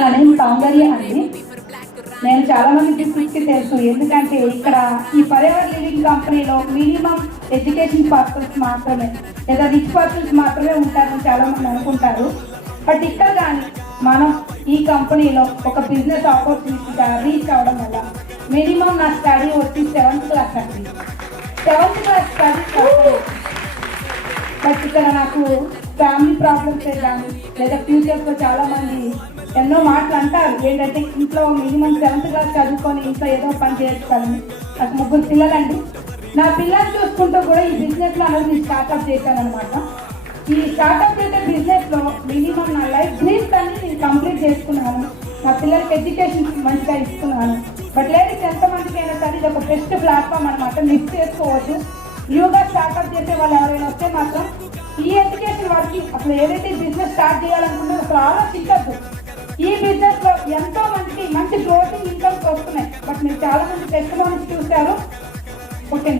నా నేమ్ సౌందర్య అండి. నేను చాలా మంది డిస్ట్రిక్ట్కి తెలుసు, ఎందుకంటే ఇక్కడ ఈ ఫరెవర్ లివింగ్ కంపెనీలో మినిమం ఎడ్యుకేషన్ పర్సన్స్ మాత్రమే లేదా రిచ్ పర్సన్స్ మాత్రమే ఉంటారని చాలా మంది అనుకుంటారు. బట్ ఇక్కడ కానీ మనం ఈ కంపెనీలో ఒక బిజినెస్ ఆపర్చునిటీగా రీచ్ అవ్వడం వల్ల మినిమం నా స్టడీ వచ్చి 7th క్లాస్ అండి. 7th class study. బట్ ఇక్కడ నాకు ఫ్యామిలీ ప్రాబ్లమ్స్ కానీ లేదా ఫ్యూచర్స్లో చాలామంది ఎన్నో మాటలు అంటారు, ఏంటంటే ఇంట్లో మినిమం 7th క్లాస్ చదువుకొని ఇంట్లో ఏదో పని చేసుకోవాలని. నాకు 3 పిల్లలండి. నా పిల్లల్ని చూసుకుంటూ కూడా ఈ బిజినెస్లో అనేది నేను స్టార్ట్అప్ చేశాను అనమాట. ఈ స్టార్ట్అప్ చేసే బిజినెస్లో మినిమం నా లైఫ్ డ్రీమ్స్ అన్ని నేను కంప్లీట్ చేసుకున్నాను. నా పిల్లలకి ఎడ్యుకేషన్ మంచిగా ఇస్తున్నాను. బట్ లేడీస్ ఎంతమందికి అయినా సరే ఇది ఒక బెస్ట్ ప్లాట్ఫామ్ అనమాట, మిస్ చేసుకోవచ్చు. న్యూగా స్టార్ట్అప్ చేసే వాళ్ళు ఎవరైనా వస్తే మాత్రం ఈ ఎడ్యుకేషన్ వాళ్ళకి అసలు ఏదైతే బిజినెస్ స్టార్ట్ చేయాలనుకుంటే అసలు ఆలోచించద్దు. ఈ బిజినెస్లో ఎంతో మందికి మంచి గ్రోతింగ్ ఇన్కమ్స్ వస్తున్నాయి. బట్ మీరు చాలా మంది టెస్టిమోనీస్ చూశారు. ఓకే.